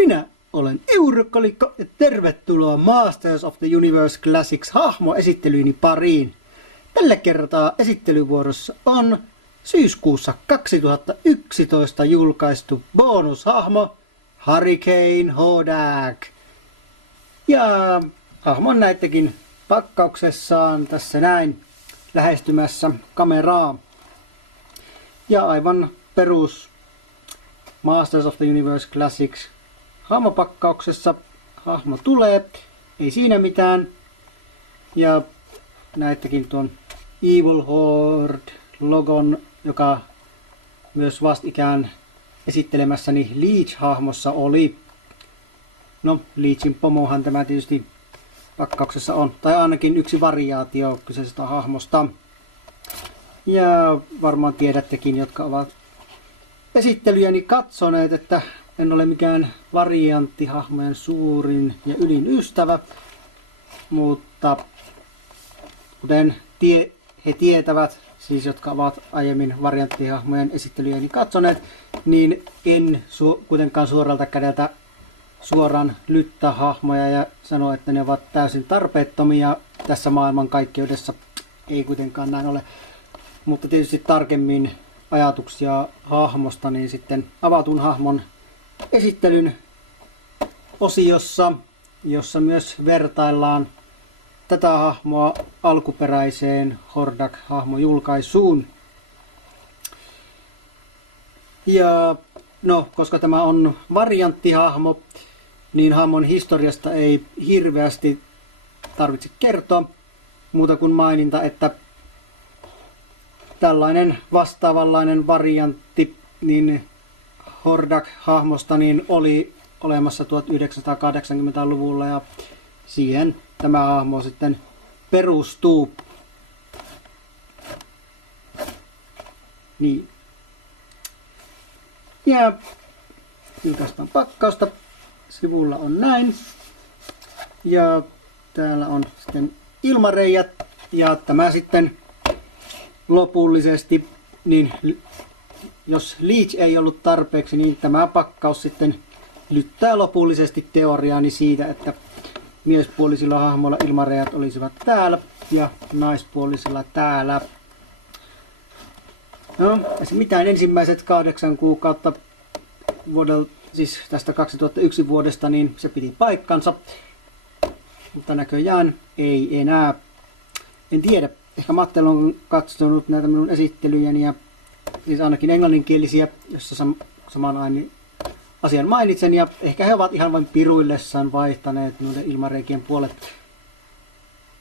Minä olen Eurokalikko ja tervetuloa Masters of the Universe Classics hahmoesittelyini pariin. Tällä kertaa esittelyvuorossa on syyskuussa 2011 julkaistu bonushahmo Hurricane Hordak. Ja hahmon näittekin pakkauksessaan tässä näin lähestymässä kameraa. Ja aivan perus Masters of the Universe Classics hahmopakkauksessa hahmo tulee, ei siinä mitään. Ja näettekin tuon Evil Horde logon, joka myös vastikään esittelemässäni Leech-hahmossa oli. No, Leechin pomohan tämä tietysti pakkauksessa on, tai ainakin yksi variaatio kyseisestä hahmosta. Ja varmaan tiedättekin, jotka ovat esittelyjäni katsoneet, että en ole mikään varianttihahmojen suurin ja ylin ystävä, mutta kuten he tietävät, siis jotka ovat aiemmin varianttihahmojen esittelyjäni katsoneet, niin en kuitenkaan suoralta kädeltä suoraan lyttää hahmoja ja sano, että ne ovat täysin tarpeettomia tässä maailmankaikkeudessa. Ei kuitenkaan näin ole. Mutta tietysti tarkemmin ajatuksia hahmosta niin sitten avatun hahmon esittelyn osiossa, jossa myös vertaillaan tätä hahmoa alkuperäiseen Hordak-hahmojulkaisuun. Ja no, koska tämä on varianttihahmo, niin hahmon historiasta ei hirveästi tarvitse kertoa muuta kuin maininta, että tällainen vastaavanlainen variantti niin Hordak-hahmosta niin oli olemassa 1980-luvulla ja siihen tämä hahmo sitten perustuu. Niin. Ja julkaistaan pakkausta. Sivulla on näin. Ja täällä on sitten ilmareijät. Ja tämä sitten lopullisesti, niin jos Leech ei ollut tarpeeksi, niin tämä pakkaus sitten lyttää lopullisesti teoriaani siitä, että miespuolisilla hahmoilla ilmareijat olisivat täällä ja naispuolisilla täällä. No, mitään ensimmäiset 8 kuukautta vuodelta, siis tästä 2001 vuodesta, niin se piti paikkansa. Mutta näköjään ei enää. En tiedä. Ehkä Mattel on katsonut näitä minun esittelyjäni ja siis ainakin englanninkielisiä, jossa saman asian mainitsen. Ja ehkä he ovat ihan vain piruillessaan vaihtaneet noiden ilmareikien puolet.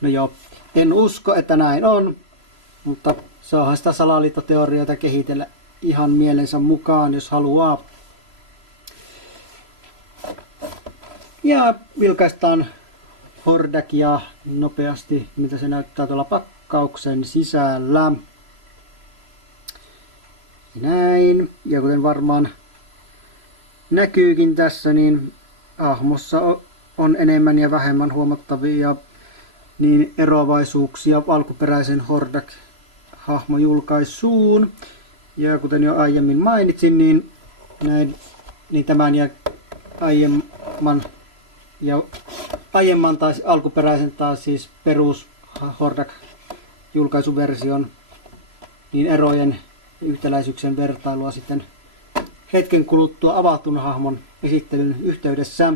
No joo, en usko, että näin on, mutta saahan sitä salaliittoteorioita kehitellä ihan mielensä mukaan, jos haluaa. Ja vilkaistaan Hordakia nopeasti, mitä se näyttää tuolla pakkauksen sisällä. Näin. Ja kuten varmaan näkyykin tässä, niin hahmossa on enemmän ja vähemmän huomattavia niin eroavaisuuksia alkuperäisen Hordak-hahmojulkaisuun. Ja kuten jo aiemmin mainitsin, niin tämän ja aiemman taas alkuperäisen taas siis perus Hordak-julkaisuversion niin erojen ja yhtäläisyyksien vertailua sitten hetken kuluttua avatun hahmon esittelyn yhteydessä,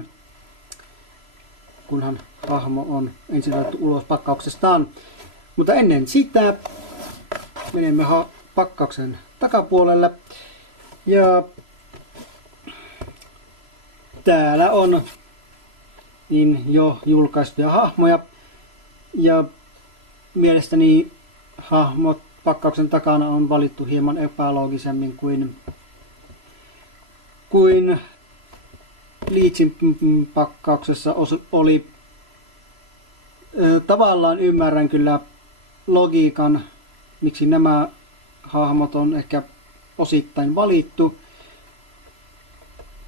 kunhan hahmo on ensin otettu ulos pakkauksestaan. Mutta ennen sitä menemme pakkauksen takapuolelle ja täällä on niin jo julkaistuja hahmoja ja mielestäni hahmot pakkauksen takana on valittu hieman epäloogisemmin kuin Leechin pakkauksessa oli. Tavallaan ymmärrän kyllä logiikan, miksi nämä hahmot on ehkä osittain valittu,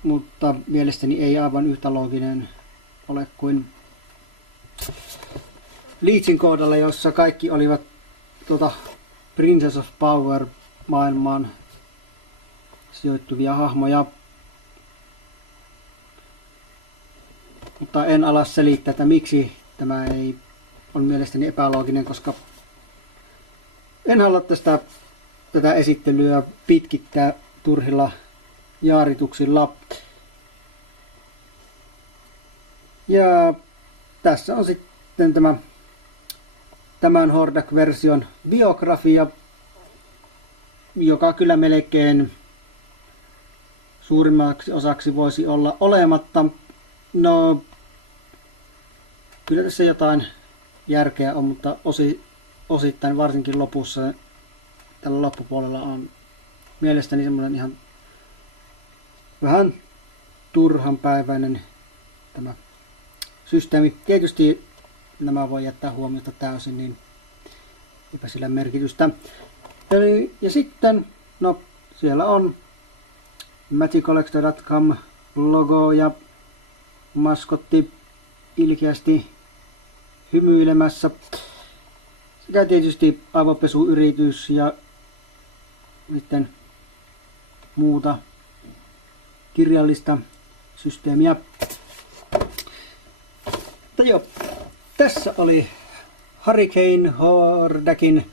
mutta mielestäni ei aivan yhtä looginen ole kuin Leechin kohdalla, jossa kaikki olivat Princess of Power maailmaan sijoittuvia hahmoja. mutta en ala selittää, että miksi tämä ei on mielestäni epälooginen, koska en halua tätä esittelyä pitkittää turhilla jaarituksilla. Ja tässä on sitten tämän Hordak-version biografia, joka kyllä melkein suurimmaksi osaksi voisi olla olematta. No, kyllä tässä jotain järkeä on, mutta osittain varsinkin lopussa, tällä loppupuolella on mielestäni semmoinen ihan vähän turhanpäiväinen tämä systeemi. Tietysti nämä voi jättää huomiota täysin, niin eipä sillä merkitystä. Ja sitten, no siellä on Matchcollector.com logo ja maskotti ilkeästi hymyilemässä. Sekä tietysti aivopesuyritys ja sitten muuta kirjallista systeemiä. Mutta joo, tässä oli Hurricane Hordakin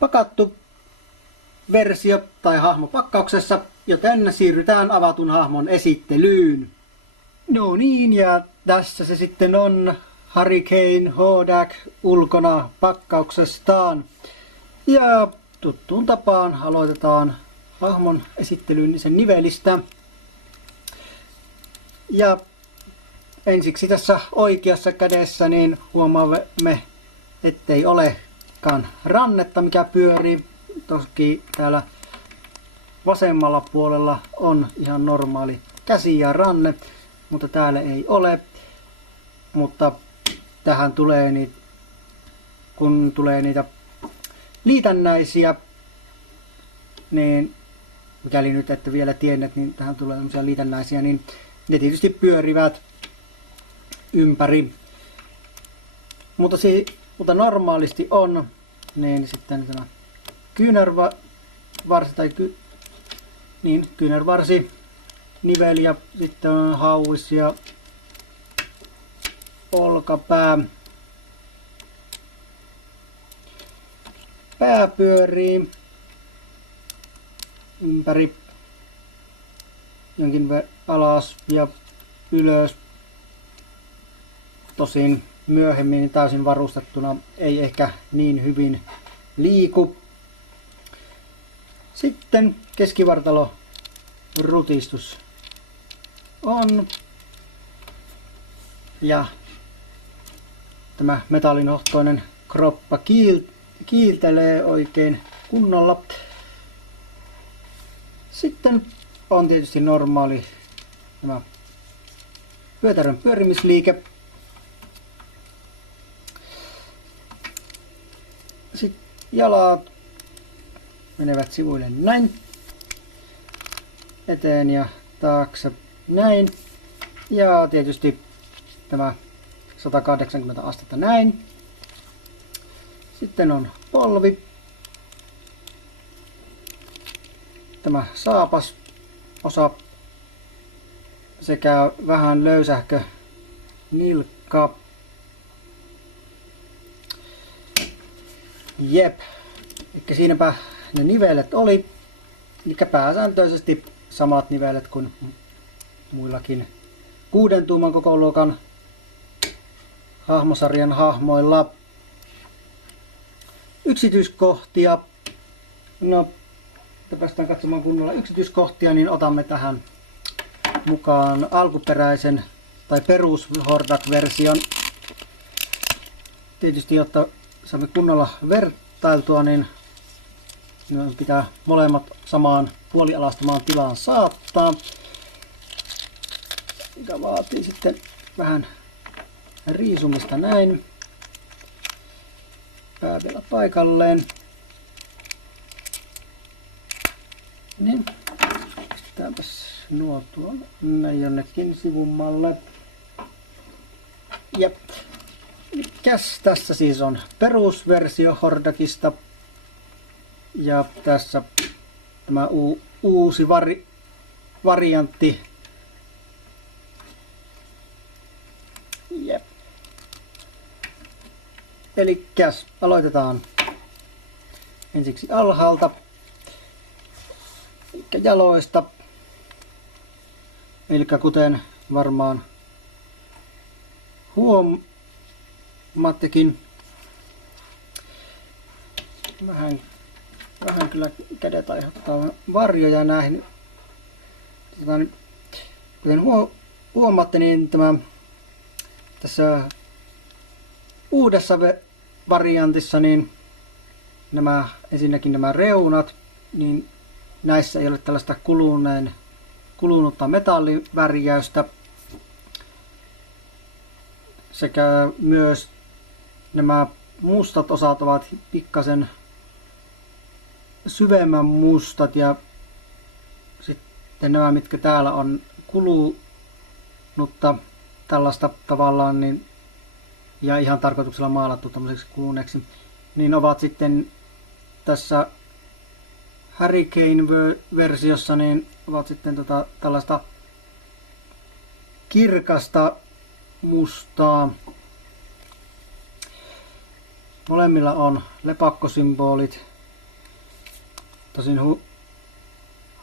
pakattu versio tai hahmo pakkauksessa, joten siirrytään avatun hahmon esittelyyn. No niin, ja tässä se sitten on Hurricane Hordak ulkona pakkauksestaan. Ja tuttuun tapaan aloitetaan hahmon esittelyyn sen nivelistä. Ja ensiksi tässä oikeassa kädessä niin huomaamme, ettei olekaan rannetta, mikä pyörii. Toki täällä vasemmalla puolella on ihan normaali käsi ja ranne, mutta täällä ei ole. Mutta tähän tulee kun tulee niitä liitännäisiä, niin mikäli nyt ette vielä tienneet, niin tähän tulee tämmöisiä liitännäisiä, niin ne tietysti pyörivät ympäri. Mutta normaalisti on, niin sitten tämä kyynärvarsi tai kyynärvarsi, niveli ja sitten on hauis ja olkapää. Pää pyörii ympäri jonkin alas ja ylös. Tosin myöhemmin täysin varustettuna ei ehkä niin hyvin liiku. Sitten keskivartalo rutistus on. Ja tämä metallinohtoinen kroppa kiiltelee oikein kunnolla. Sitten on tietysti normaali tämä pyötärön pyörimisliike. Sitten jalat menevät sivuille näin. Eteen ja taakse näin. Ja tietysti tämä 180 astetta näin. Sitten on polvi. Tämä saapas osa sekä vähän löysähkö nilkka. Jep. Eli siinäpä ne nivelet oli. Eli pääsääntöisesti samat nivelet kuin muillakin 6 tuuman kokoluokan hahmosarjan hahmoilla. Yksityiskohtia. No, päästään katsomaan kunnolla yksityiskohtia, niin otamme tähän mukaan alkuperäisen tai perus Hordak-version. Tietysti, jotta saamme kunnolla vertailtua, niin pitää molemmat samaan puolialastamaan tilaan saattaa. Mikä vaatii sitten vähän riisumista näin. Pää vielä paikalleen. Niin. Pistäänpäs nuo tuonne jonnekin sivummalle. Jep. Mikäs tässä siis on perusversio Hordakista. Ja tässä tämä uusi variantti Jep. Elikkäs aloitetaan ensiksi alhaalta, eli jaloista. Eli kuten varmaan huomaattekin, vähän kyllä kädet aiheuttaa varjoja näihin. Kuten huomaatte, niin tässä uudessa variantissa niin ensinnäkin nämä reunat, niin näissä ei ole tällaista kulunutta metallivärjäystä, sekä myös nämä mustat osat ovat pikkasen syvemmän mustat, ja sitten nämä, mitkä täällä on kulunutta tällaista tavallaan, niin, ja ihan tarkoituksella maalattu tämmöiseksi kuluneeksi, niin ovat sitten tässä Hurricane-versiossa niin ovat sitten tällaista kirkasta mustaa. Molemmilla on lepakkosymbolit. Tosin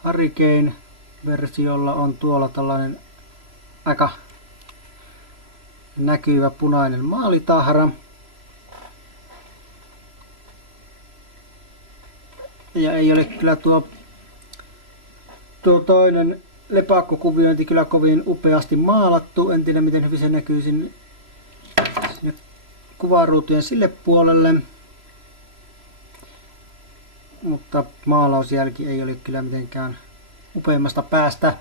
Hurricane-versiolla on tuolla tällainen aika näkyvä punainen maalitahra. Ja ei ole kyllä tuo toinen lepakkokuviointi kyllä kovin upeasti maalattu. En tiedä miten hyvin se näkyy sinne kuvaruutujen sille puolelle. Mutta maalausjälki ei ole kyllä mitenkään upeimmasta päästä.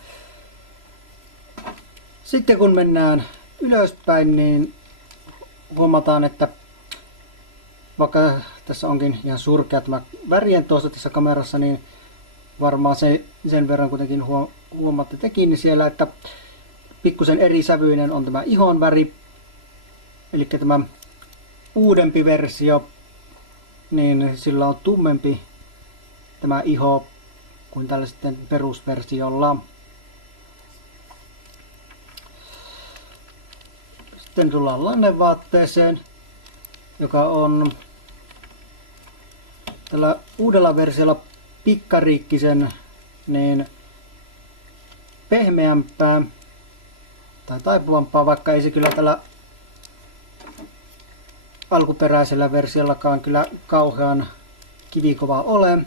Sitten kun mennään ylöspäin, niin huomataan, että vaikka tässä onkin ihan surkea tämä värientoisto tässä kamerassa, niin varmaan sen verran kuitenkin huomaatte tekin niin siellä, että pikkusen eri sävyinen on tämä ihon väri. Eli tämä uudempi versio, niin sillä on tummempi tämä iho kuin tällä sitten perusversiolla. Sitten tullaan lannevaatteeseen, joka on tällä uudella versiolla pikkariikkisen niin pehmeämpää tai taipuvampaa, vaikka ei se kyllä tällä alkuperäisellä versiollakaan kyllä kauhean kivikova ole.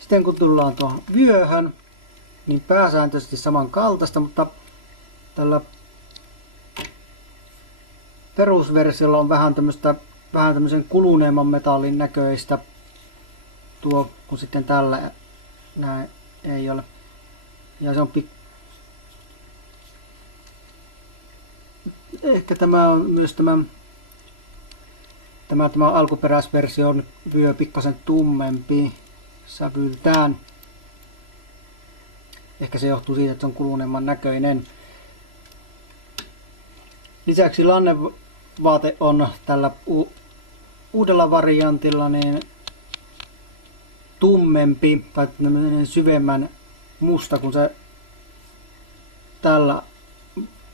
Sitten kun tullaan tuohon vyöhön, niin pääsääntöisesti samankaltaista, mutta tällä perusversiolla on vähän tämmöisen kuluneemman metallin näköistä tuo, kun sitten tällä näin ei ole. Ja se on ehkä tämä on myös tämä alkuperäisversion vyö pikkasen tummempi sävyltään. Ehkä se johtuu siitä, että se on kuluneemman näköinen. Lisäksi lannevaate on tällä uudella variantilla niin tummempi tai syvemmän musta, kun se tällä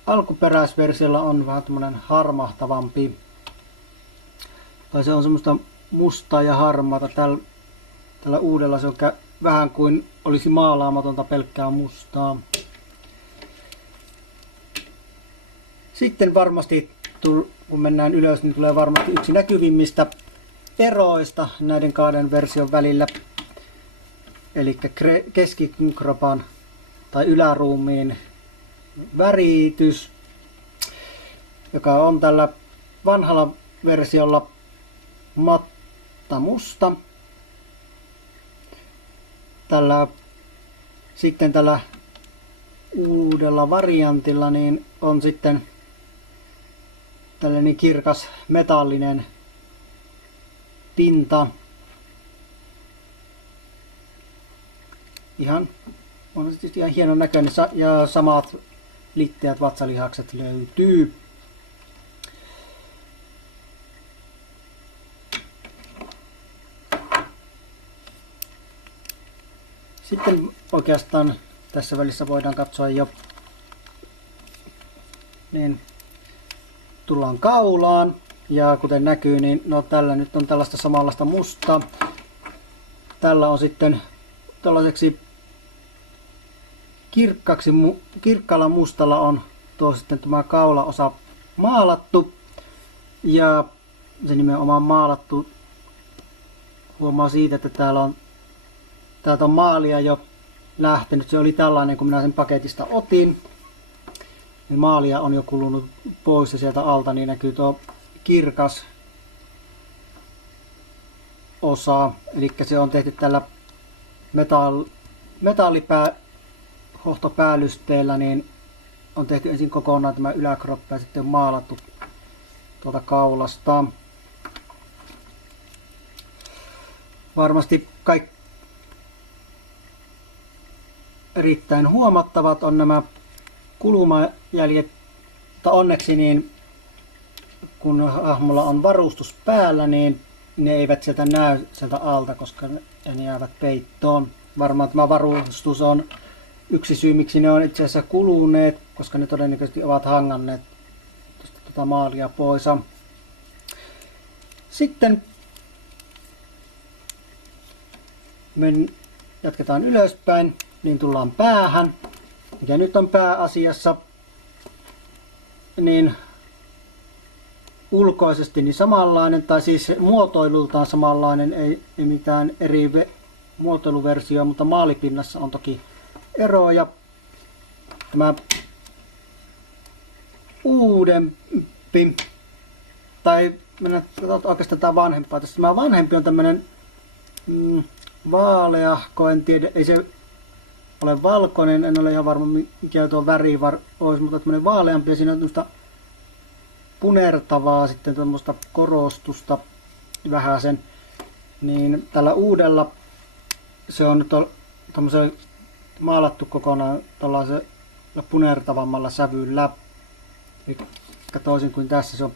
alkuperäisversiolla on vähän tämmöinen harmahtavampi. Tai se on semmoista mustaa ja harmaata. Tällä uudella se on vähän kuin olisi maalaamatonta pelkkää mustaa. Sitten varmasti, kun mennään ylös, niin tulee varmasti yksi näkyvimmistä eroista näiden kahden version välillä. Eli keskikropan tai yläruumiin väritys, joka on tällä vanhalla versiolla matta musta. Sitten tällä uudella variantilla niin on sitten tällainen kirkas metallinen pinta. On tietysti ihan hienon näköinen ja samat litteät vatsalihakset löytyy. Sitten oikeastaan tässä välissä voidaan katsoa jo niin tullaan kaulaan. Ja kuten näkyy, niin no tällä nyt on tällaista samanlaista mustaa. Tällä on sitten tällaiseksi kirkkaalla mustalla on tuo sitten tämä kaulaosa maalattu. Ja se nimenomaan maalattu huomaa siitä, että täältä on maalia jo lähtenyt. Se oli tällainen, kun minä sen paketista otin. Niin maalia on jo kulunut pois ja sieltä alta niin näkyy tuo kirkas osa. Eli se on tehty tällä metallihohtopäällysteellä, niin on tehty ensin kokonaan tämä yläkroppa ja sitten maalattu tuolta kaulasta. Varmasti kaikki erittäin huomattavat on nämä kulumajäljet, mutta onneksi niin kun hahmolla on varustus päällä, niin ne eivät sieltä näy sieltä alta, koska ne jäävät peittoon. Varmaan tämä varustus on yksi syy, miksi ne on itse asiassa kuluneet, koska ne todennäköisesti ovat hanganneet tuota maalia pois. Sitten jatketaan ylöspäin, niin tullaan päähän. Ja nyt on pääasiassa niin ulkoisesti niin samanlainen, tai siis muotoilultaan samanlainen, ei mitään eri muotoiluversioa, mutta maalipinnassa on toki eroja. Tämä uudempi, tai oikeastaan tämä vanhempaa. Tämä vanhempi on tämmöinen vaaleahko, en tiedä, ei se ole valkoinen, en ole ihan varma mikä tuo väri olisi, mutta tämmöinen vaaleampi ja siinä on tämmöistä punertavaa sitten tuommoista korostusta vähäsen. Niin tällä uudella se on nyt tämmöisellä maalattu kokonaan tällaisella punertavammalla sävyllä. Eli toisin kuin tässä se on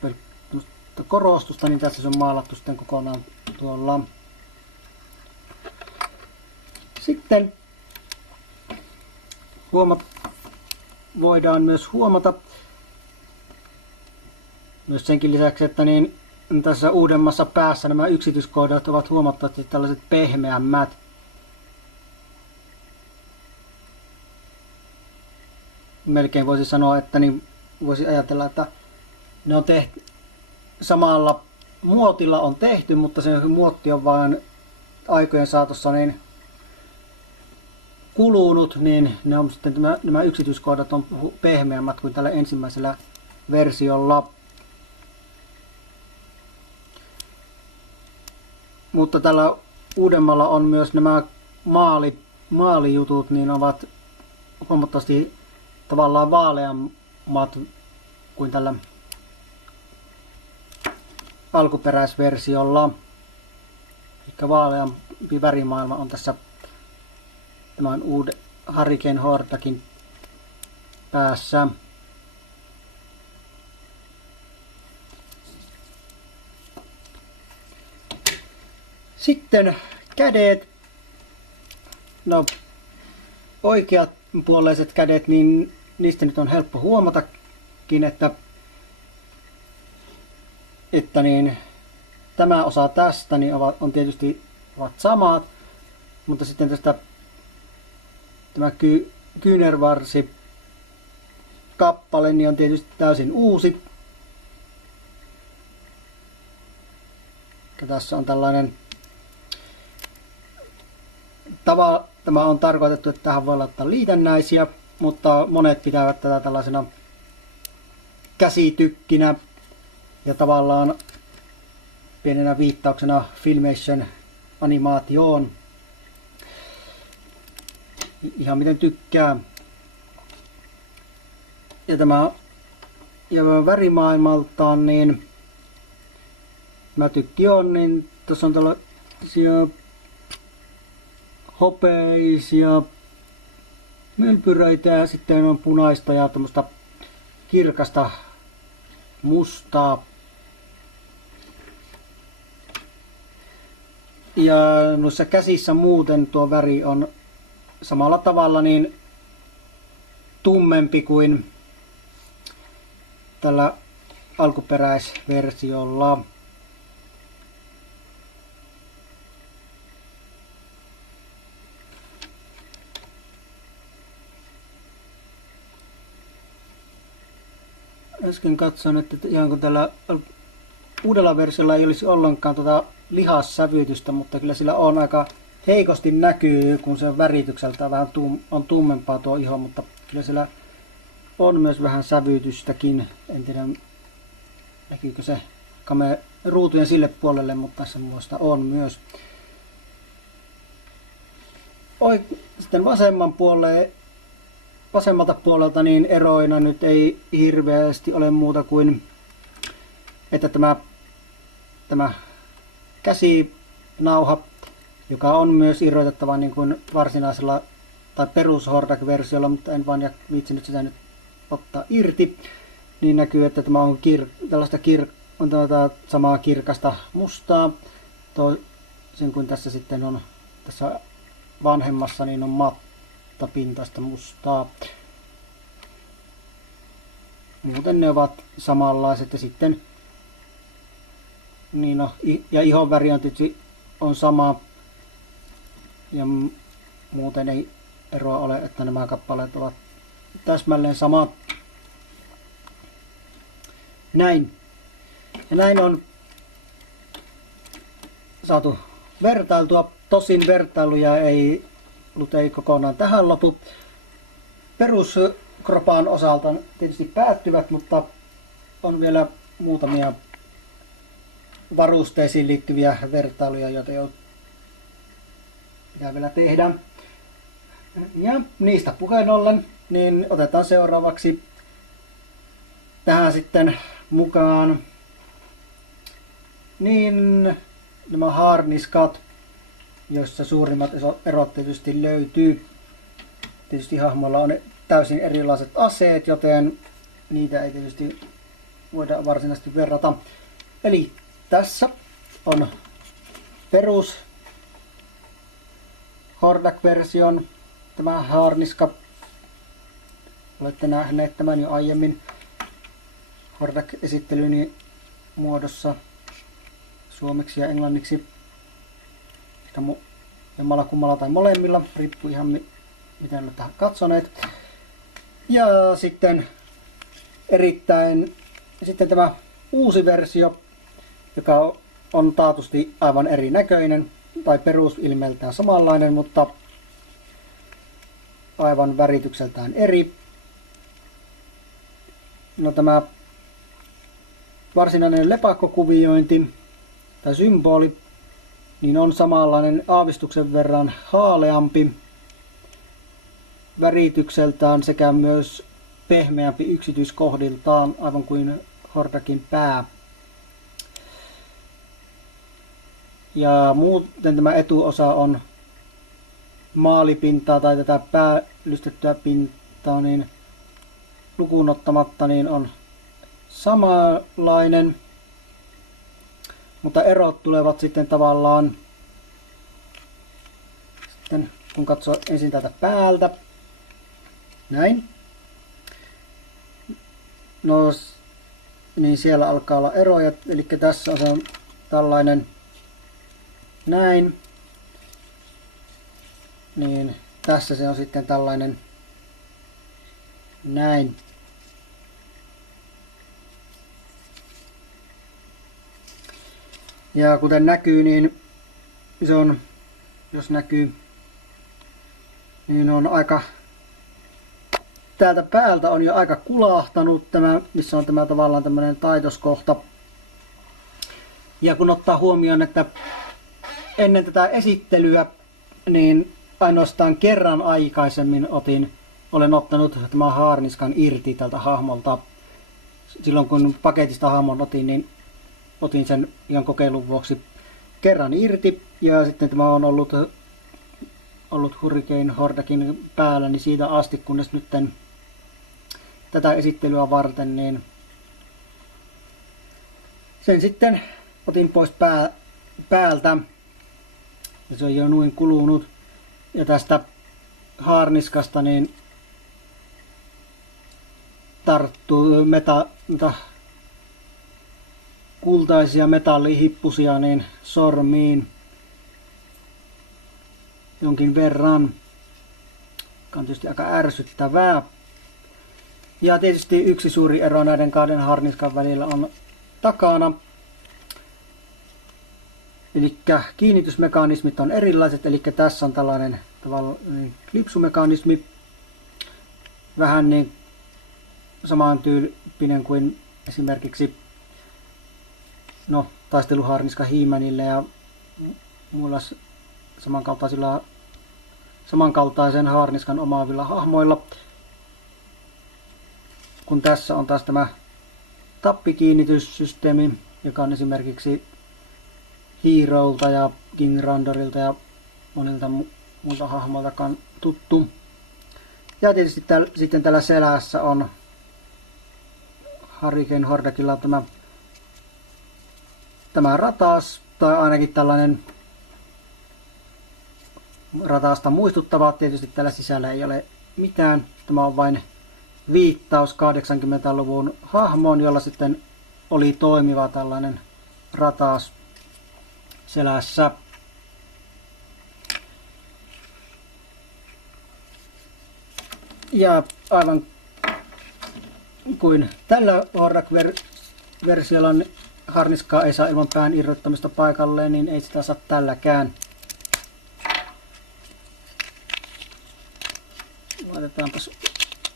korostusta, niin tässä se on maalattu sitten kokonaan tuolla. Sitten voidaan myös huomata myös senkin lisäksi, että niin tässä uudemmassa päässä nämä yksityiskohdat ovat huomattavasti tällaiset pehmeämmät. Melkein voisi sanoa, että niin voisi ajatella, että ne on tehty samalla muotilla on tehty, mutta se muotti on vain aikojen saatossa niin kulunut, niin ne on sitten nämä yksityiskohdat on pehmeämmät kuin tällä ensimmäisellä versiolla. Mutta tällä uudemmalla on myös nämä maalijutut, niin ovat huomattavasti tavallaan vaaleammat kuin tällä alkuperäisversiolla. Eli vaaleampi värimaailma on tässä tämän uuden Hurricane Hortakin päässä. Sitten kädet. No, oikeatpuoleiset kädet, niin niistä nyt on helppo huomatakin, että niin, tämä osa tästä niin on tietysti ovat samat, mutta sitten tästä tämä kyynärvarsi kappale niin on tietysti täysin uusi. Ja tässä on tällainen tämä on tarkoitettu, että tähän voi laittaa liitännäisiä, mutta monet pitävät tätä tällaisena käsitykkinä ja tavallaan pienenä viittauksena Filmation animaatioon. Ihan miten tykkää. Ja tämä värimaailmaltaan, niin mä tykkään, niin tuossa on tällaisia hopeisia mylpyröitä ja sitten on punaista ja tämmöistä kirkasta mustaa. Ja noissa käsissä muuten tuo väri on samalla tavalla niin tummempi kuin tällä alkuperäisversiolla. Äsken katsoin, että ihan kun tällä uudella versiolla ei olisi ollenkaan lihassävytystä, mutta kyllä sillä on aika heikosti näkyy, kun se väritykseltä vähän on tummempaa tuo iho, mutta kyllä sillä on myös vähän sävytystäkin. En tiedä, näkyykö se ruutujen sille puolelle, mutta semmoista on myös. Sitten vasemmalta puolelta niin eroina nyt ei hirveästi ole muuta kuin, että tämä käsinauha, joka on myös irrotettava niin kuin varsinaisella tai perus Hordak-versiolla, mutta en vaan viitsinyt sitä nyt ottaa irti, niin näkyy, että tämä on samaa kirkasta mustaa, toisin kuin tässä sitten on tässä vanhemmassa, niin on mattapintaista mustaa. Muuten ne ovat samanlaiset ja sitten niin no, ja ihon väri on tietysti on sama ja muuten ei eroa ole, että nämä kappaleet ovat täsmälleen samat. Näin. Ja näin on saatu vertailtua. Tosin vertailuja ei kokonaan tähän lopu. Peruskropaan osalta tietysti päättyvät, mutta on vielä muutamia varusteisiin liittyviä vertailuja, joita pitää vielä tehdä. Ja niistä puheen ollen, niin otetaan seuraavaksi tähän sitten mukaan niin nämä haarniskat, joissa suurimmat erot tietysti löytyy. Tietysti hahmoilla on täysin erilaiset aseet, joten niitä ei tietysti voida varsinaisesti verrata. Eli tässä on perus Hordak-version tämä haarniska. Olette nähneet tämän jo aiemmin Hordak-esittelyni muodossa suomeksi ja englanniksi. Jommalla kummalla tai molemmilla, riippuu ihan miten olette katsoneet. Ja sitten sitten tämä uusi versio, joka on taatusti aivan erinäköinen tai perusilmeeltään samanlainen, mutta aivan väritykseltään eri. No tämä varsinainen lepakkokuviointi tai symboli niin on samanlainen aavistuksen verran haaleampi väritykseltään sekä myös pehmeämpi yksityiskohdiltaan, aivan kuin Hordakin pää. Ja muuten tämä etuosa on maalipintaa tai tätä päällystettyä pintaa niin lukuun ottamatta niin on samanlainen, mutta erot tulevat sitten tavallaan sitten kun katsoo ensin täältä päältä näin, no niin siellä alkaa olla eroja, eli tässä on tällainen näin, niin tässä se on sitten tällainen näin. Ja kuten näkyy, niin se on, jos näkyy, niin on aika, täältä päältä on jo aika kulahtanut tämä, missä on tämä tavallaan tämmöinen taitoskohta. Ja kun ottaa huomioon, että ennen tätä esittelyä, niin ainoastaan kerran aikaisemmin olen ottanut tämän haarniskan irti tältä hahmolta. Silloin kun paketista hahmon otin, niin otin sen ihan kokeilun vuoksi kerran irti. Ja sitten tämä on ollut Hurricane Hordakin päällä, niin siitä asti, kunnes nyt tätä esittelyä varten, niin sen sitten otin pois päältä. Ja se on jo noin kulunut. Ja tästä haarniskasta niin tarttuu kultaisia metallihippusia niin sormiin jonkin verran, joka on tietysti aika ärsyttävää. Ja tietysti yksi suuri ero näiden kahden harniskan välillä on takana. Eli kiinnitysmekanismit on erilaiset, eli tässä on tällainen tavallaan klipsumekanismi, vähän niin samantyyppinen kuin esimerkiksi taisteluharniska He-Manille ja muilla samankaltaisen harniskan omaavilla hahmoilla. Kun tässä on taas tämä tappikiinnityssysteemi, joka on esimerkiksi Heroilta ja King Randorilta ja monilta muilta hahmoiltakaan tuttu. Ja tietysti sitten tällä selässä on Hurricane Hordakilla tämä ratas, tai ainakin tällainen ratasta muistuttava. Tietysti tällä sisällä ei ole mitään. Tämä on vain viittaus 80-luvun hahmoon, jolla sitten oli toimiva tällainen ratas selässä. Ja aivan kuin tällä Hordak-versiolla harniskaa ei saa ilman pään irrottamista paikalleen, niin ei sitä saa tälläkään. Laitetaanpas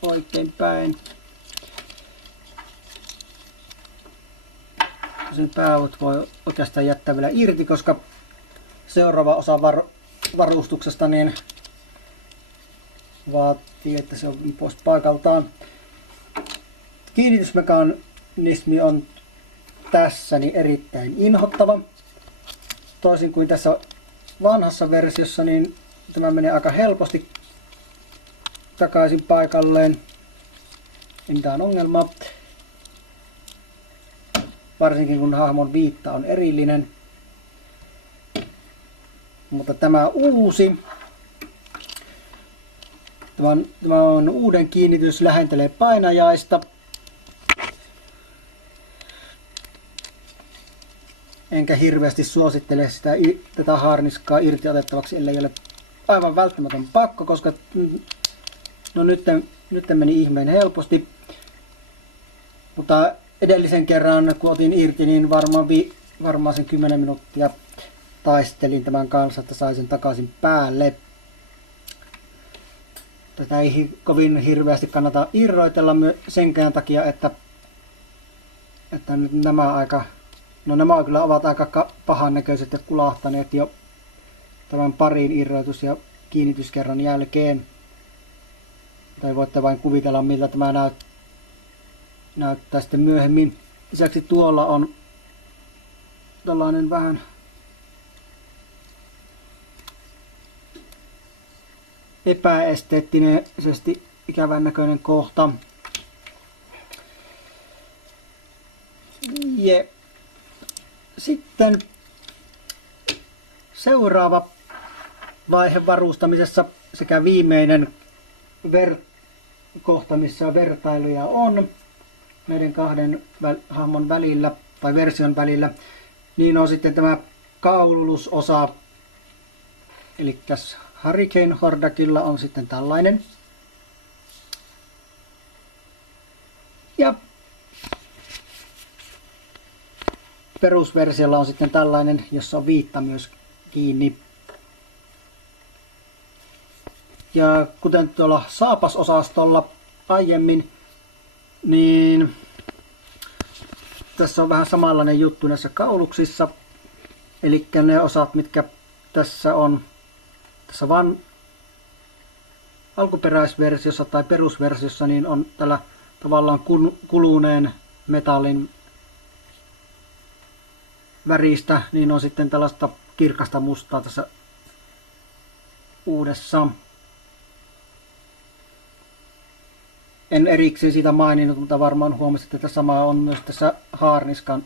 oikein päin. Sen päävut voi oikeastaan jättää vielä irti, koska seuraava osa varustuksesta niin vaatii, että se on pois paikaltaan. Kiinnitysmekanismi on tässä niin erittäin inhottava. Toisin kuin tässä vanhassa versiossa, niin tämä menee aika helposti takaisin paikalleen. Ei mitään ongelmaa. Varsinkin kun hahmon viitta on erillinen. Mutta tämä uusi, tämä on uuden kiinnitys, lähentelee painajaista. Enkä hirveästi suosittele tätä harniskaa irti otettavaksi, ellei ole aivan välttämätön pakko, koska nyt meni ihmeen helposti. Mutta edellisen kerran kun otin irti, niin varmaan sen 10 minuuttia taistelin tämän kanssa, että sain sen takaisin päälle. Tätä ei kovin hirveästi kannata irroitella senkään takia, että nämä kyllä ovat aika pahan näköiset ja kulahtaneet jo tämän parin irroitus- ja kiinnityskerran jälkeen. Tai voitte vain kuvitella, miltä tämä näyttää sitten myöhemmin. Lisäksi tuolla on tällainen vähän epäesteettisesti ikävän näköinen kohta. Ja sitten seuraava vaihe varustamisessa sekä viimeinen kohta, missä vertailuja on näiden kahden hahmon välillä tai version välillä, niin on sitten tämä kaulusosa. Eli Hurricane Hordakilla on sitten tällainen. Ja perusversiolla on sitten tällainen, jossa on viitta myös kiinni. Ja kuten tuolla saapasosastolla aiemmin, niin tässä on vähän samanlainen juttu näissä kauluksissa. Eli ne osat, mitkä tässä on tässä alkuperäisversiossa tai perusversiossa, niin on tällä tavallaan kuluneen metallin väristä, niin on sitten tällaista kirkasta mustaa tässä uudessa. En erikseen siitä maininnut, mutta varmaan huomasit, että sama on myös tässä haarniskan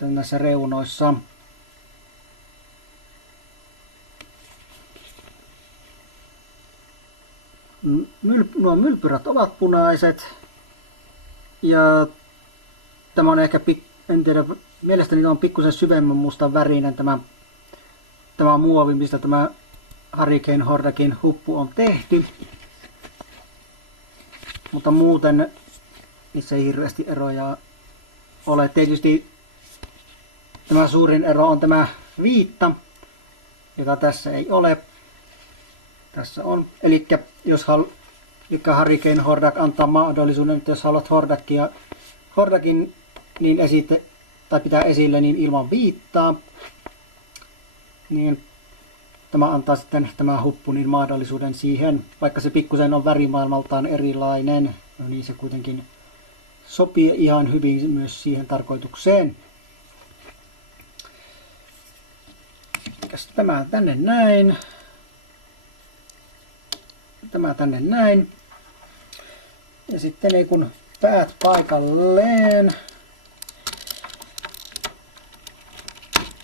näissä reunoissa. Nuo mylpyrät ovat punaiset. Ja tämä on ehkä, en tiedä, mielestäni on pikkusen syvemmän mustan värinen tämä muovi, mistä tämä Hurricane Hordakin huppu on tehty. Mutta muuten niissä ei hirveästi eroja ole. Tietysti tämä suurin ero on tämä viitta, jota tässä ei ole. Tässä on. Eli jos Hurricane Hordak antaa mahdollisuuden, että jos haluat Hordakin niin tai pitää esille niin ilman viittaa, niin tämä antaa sitten tämä huppu niin mahdollisuuden siihen, vaikka se pikkusen on värimaailmaltaan erilainen, no niin se kuitenkin sopii ihan hyvin myös siihen tarkoitukseen. Tämä tänne näin. Tämä tänne näin. Ja sitten ei kun päät paikalleen.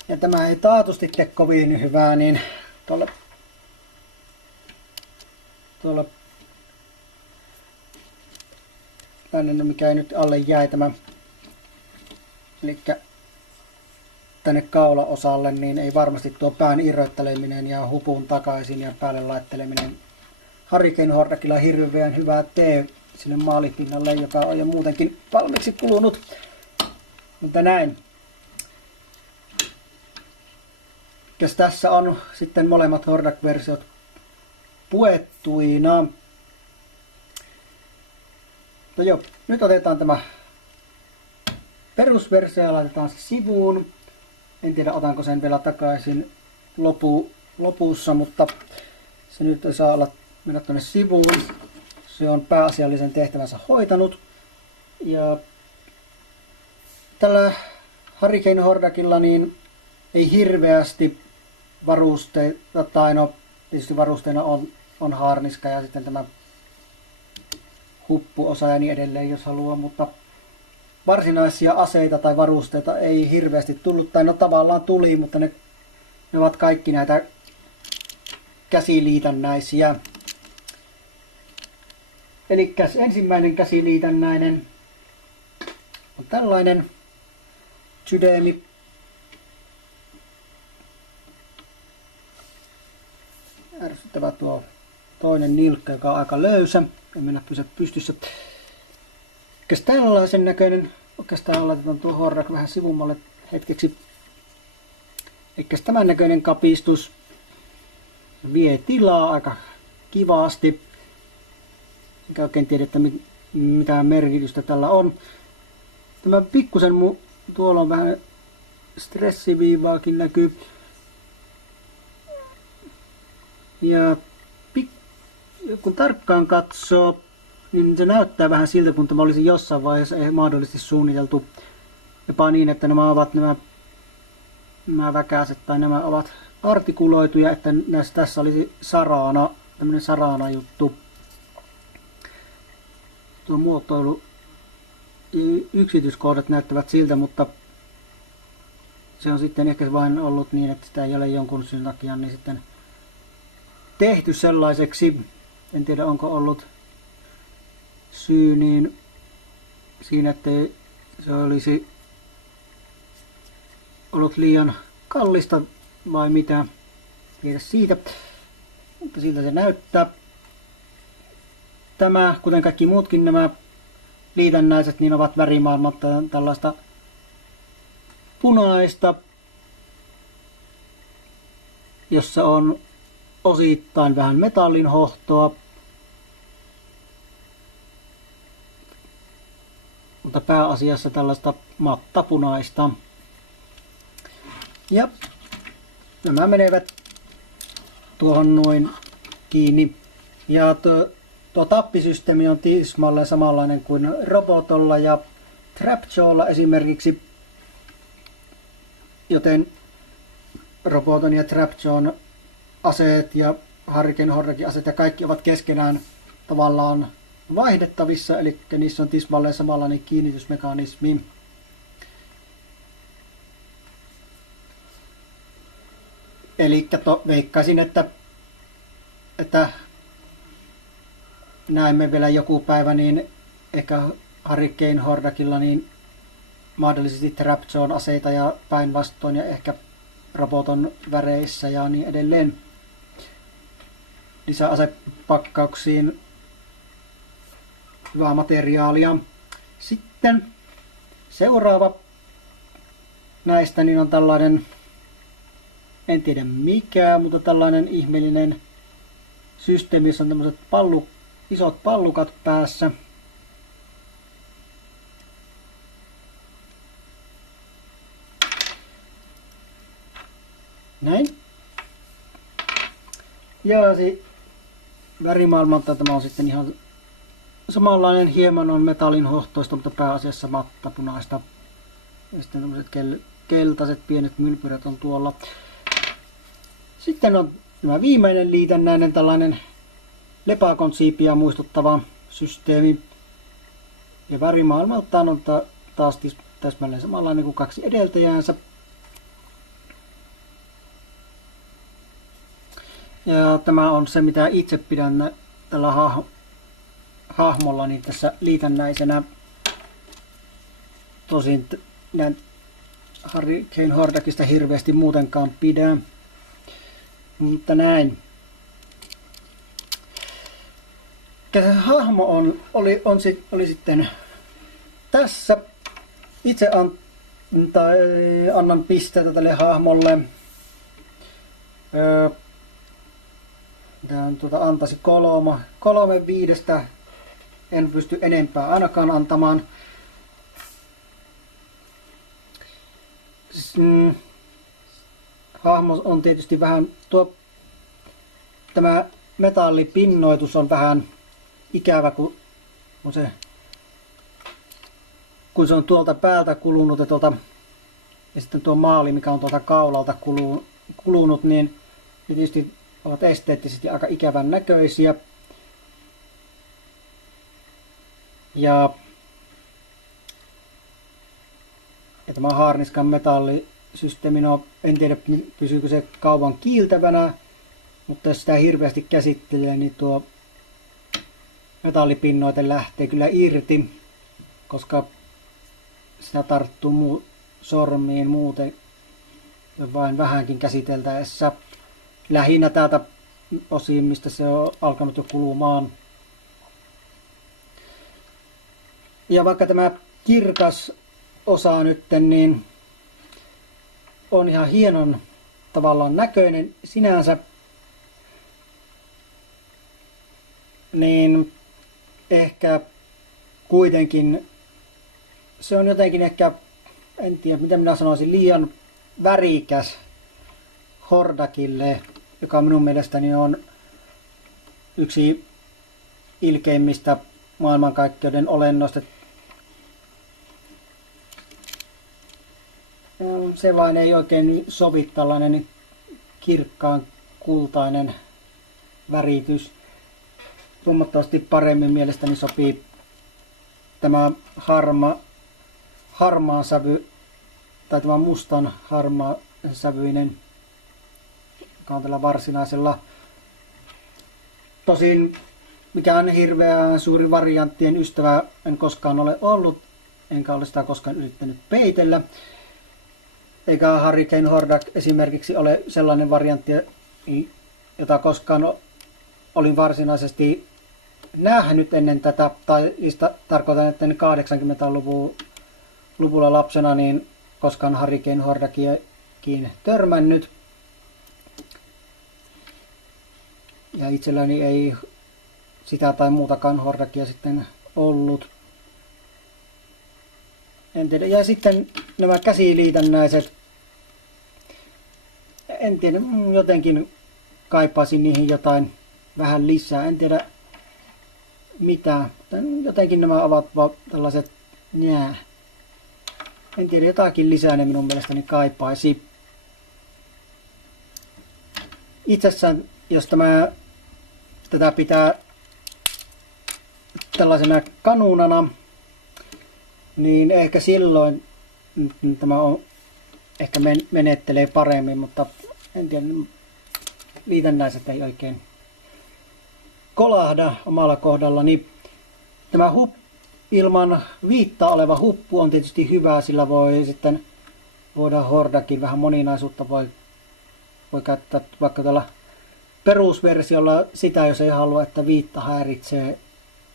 Ja tämä ei taatusti tee kovin hyvää, niin tuolla tänne, mikä ei nyt alle jäi tämä, eli tänne kaulaosalle, niin ei varmasti tuo pään irrotteleminen ja hupun takaisin ja päälle laitteleminen Hurricane Hordakilla hirveän hyvää tee sille maalipinnalle, joka on jo muutenkin valmiiksi kulunut. Mutta näin. Tässä on sitten molemmat Hordak-versiot puettuina. No joo, nyt otetaan tämä perusversio ja laitetaan se sivuun. En tiedä otanko sen vielä takaisin lopussa, mutta se nyt saa olla mennä tuonne sivuun. Se on pääasiallisen tehtävänsä hoitanut. Ja tällä Hurricane Hordakilla niin ei hirveästi varusteita, tai no tietysti varusteena on harniska ja sitten tämä huppuosa ja niin edelleen, jos haluaa, mutta varsinaisia aseita tai varusteita ei hirveästi tullut, tai no tavallaan tuli, mutta ne ovat kaikki näitä käsiliitännäisiä. Eli ensimmäinen käsiliitännäinen on tällainen sydämi. Ärsyttävä tuo toinen nilkka, joka on aika löysä. Ei mennä pysy pystyssä. Tällaisen näköinen. Oikeastaan laitetaan tuo Hordak vähän sivummalle hetkeksi. Tämän näköinen kapistus vie tilaa aika kivasti. Enkä oikein tiedä, että mitä merkitystä tällä on. Tämä pikkusen tuolla on vähän stressiviivaakin näkyy. Ja kun tarkkaan katsoo, niin se näyttää vähän siltä, kun tämä olisi jossain vaiheessa mahdollisesti suunniteltu jopa niin, että nämä väkäiset tai nämä ovat artikuloituja, että tässä olisi sarana, tämmöinen sarana juttu. Tuo muotoilu yksityiskohdat näyttävät siltä, mutta se on sitten ehkä vain ollut niin, että sitä ei ole jonkun syyn takia niin sitten tehty sellaiseksi. En tiedä, onko ollut syy niin siinä, että se olisi ollut liian kallista vai mitä. Tiedä siitä, mutta siltä se näyttää. Tämä, kuten kaikki muutkin nämä liitännäiset, niin ovat värimaailmalta tällaista punaista, jossa on osittain vähän metallin hohtoa, mutta pääasiassa tällaista mattapunaista. Ja nämä menevät tuohon noin kiinni. Ja tuo tappisysteemi on tismalleen samanlainen kuin Robotolla ja Trapjawlla esimerkiksi, joten Roboton ja Trapjawn aseet ja Hurricane Hordakin aseet ja kaikki ovat keskenään tavallaan vaihdettavissa, eli niissä on tismalleen samanlainen kiinnitysmekanismi. Eli veikkaisin, että näemme vielä joku päivä, niin ehkä Hurricane Hordakilla niin mahdollisesti Trap Zone aseita ja päinvastoin ja ehkä roboton väreissä ja niin edelleen. Lisäasepakkauksiin hyvää materiaalia. Sitten seuraava näistä niin on tällainen, en tiedä mikä, mutta tällainen ihmeellinen systeemi, jossa on tämmöiset isot pallukat päässä. Näin. Ja värimaailmalta tämä on sitten ihan samanlainen, hieman on metallin hohtoista, mutta pääasiassa mattapunaista. Ja sitten tämmöiset keltaiset pienet mylpyrät on tuolla. Sitten on tämä viimeinen liitännäinen tällainen lepakon siipiä muistuttava systeemi. Ja värimaailmaltaan on taas täsmälleen samanlainen kuin kaksi edeltäjäänsä. Ja tämä on se, mitä itse pidän tällä hahmolla niin tässä liitännäisenä. Tosin Hurricane Hordakista hirveästi muutenkaan pidä. Mutta näin. Hahmo oli sitten tässä. Itse annan pisteitä tälle hahmolle. Tämä antaisi 3/5. En pysty enempää ainakaan antamaan. Hahmo on tietysti vähän tämä metallipinnoitus on vähän ikävä, kun se on tuolta päältä kulunut ja sitten tuo maali, mikä on tuolta kaulalta kulunut, niin tietysti ovat esteettisesti aika ikävän näköisiä. Ja tämä haarniskan metallisysteemi, no en tiedä pysyykö se kauan kiiltävänä, mutta jos sitä hirveästi käsittelee, niin tuo metallipinnoite lähtee kyllä irti, koska sitä tarttuu sormiin muuten vain vähänkin käsiteltäessä. Lähinnä täältä osin, mistä se on alkanut jo kulumaan. Ja vaikka tämä kirkas osa nyt niin on ihan hienon tavallaan näköinen sinänsä, niin ehkä kuitenkin se on jotenkin ehkä, en tiedä miten minä sanoisin, liian värikäs Hordakille, joka minun mielestäni on yksi ilkeimmistä maailmankaikkeuden olennoista. Se vain ei oikein sovi tällainen kirkkaan kultainen väritys. Huomattavasti paremmin mielestäni sopii tämä harmaan sävy, tai tämä mustan harmaa sävyinen, joka on tällä varsinaisella. Tosin mikään hirveän suuri varianttien ystävä en koskaan ole ollut, enkä ole sitä koskaan yrittänyt peitellä. Eikä Hurricane Hordak esimerkiksi ole sellainen variantti, jota koskaan olin varsinaisesti nähnyt ennen tätä, tai tarkoitan, että 80-luvulla lapsena niin koskaan Hurricane Hordakiin törmännyt. Ja itselläni ei sitä tai muutakaan Hordakia sitten ollut. En tiedä. Ja sitten nämä käsiliitännäiset, en tiedä, jotenkin kaipaisin niihin jotain vähän lisää. En tiedä mitä. Jotenkin nämä ovat tällaiset en tiedä, jotakin lisää ne minun mielestäni kaipaisi. Itsessään, jos tätä pitää tällaisena kanuunana, niin ehkä silloin tämä ehkä menettelee paremmin, mutta en tiedä, liitännäiset ei oikein kolahda omalla kohdallani. Tämä ilman viittaa oleva huppu on tietysti hyvä, sillä voidaan Hordakin vähän moninaisuutta voi käyttää vaikka tällä perusversiolla sitä, jos ei halua, että viitta häiritsee.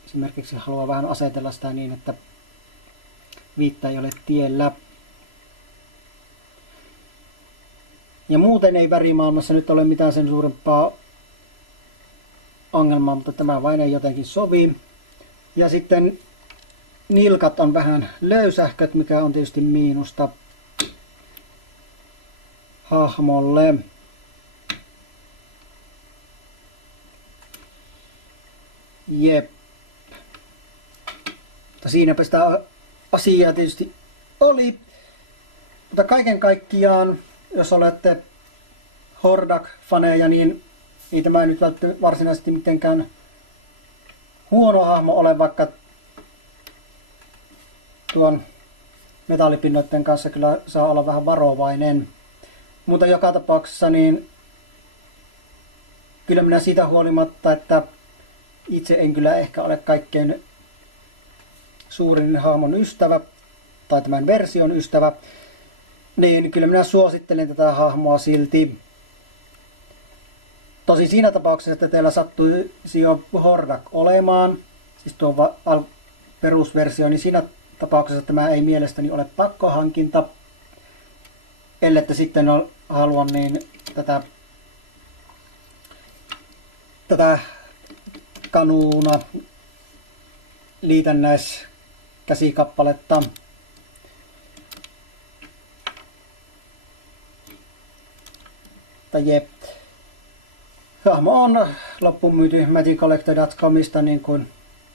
Esimerkiksi haluaa vähän asetella sitä niin, että viitta ei ole tiellä. Ja muuten ei värimaailmassa nyt ole mitään sen suurempaa ongelmaa, mutta tämä vain ei jotenkin sovi. Ja sitten nilkat on vähän löysähköt, mikä on tietysti miinusta hahmolle. Jep. Mutta siinäpä sitä asiaa tietysti oli. Mutta kaiken kaikkiaan, jos olette Hordak-faneja, niin ei tämä nyt varsinaisesti mitenkään huono hahmo ole, vaikka tuon metallipinnoiden kanssa kyllä saa olla vähän varovainen. Mutta joka tapauksessa niin kyllä minä siitä huolimatta, että itse en kyllä ehkä ole kaikkein suurin hahmon ystävä tai tämän version ystävä, niin kyllä minä suosittelen tätä hahmoa silti. Tosi siinä tapauksessa, että teillä sattuisi jo Hordak olemaan, siis tuo perusversio, niin siinä tapauksessa tämä ei mielestäni ole pakkohankinta. Ellette sitten halua niin tätä kanuuna liitännäiskäsikappaletta. Jep. Hahmo on loppumyyty MagicCollector.comista, niin kuin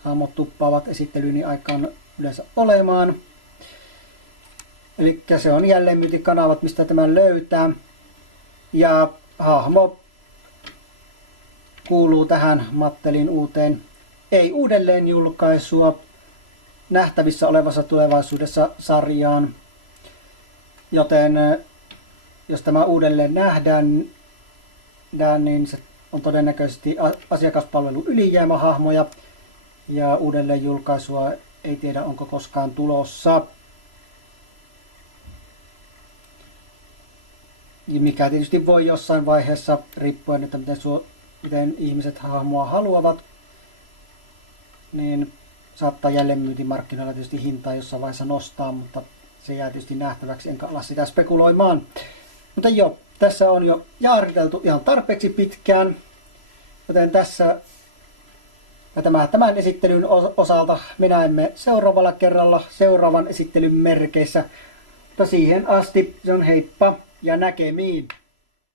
hahmot tuppaavat esittelyni aikaan yleensä olemaan. Eli se on jälleenmyyntikanavat, mistä tämän löytää. Ja hahmo kuuluu tähän Mattelin uuteen, ei uudelleen julkaisua, nähtävissä olevassa tulevaisuudessa sarjaan. Joten jos tämä uudelleen nähdään, niin se on todennäköisesti asiakaspalvelun ylijäämähahmoja. Ja uudelleen julkaisua ei tiedä, onko koskaan tulossa. Mikä tietysti voi jossain vaiheessa, riippuen, että miten ihmiset hahmoa haluavat, niin saattaa jälleenmyyntimarkkinoilla tietysti hintaa jossain vaiheessa nostaa, mutta se jää tietysti nähtäväksi, enkä ala sitä spekuloimaan. Mutta joo, tässä on jo jaariteltu ihan tarpeeksi pitkään, joten tässä tämän esittelyn osalta me näemme seuraavalla kerralla seuraavan esittelyn merkeissä. Mutta siihen asti se on heippa ja näkemiin.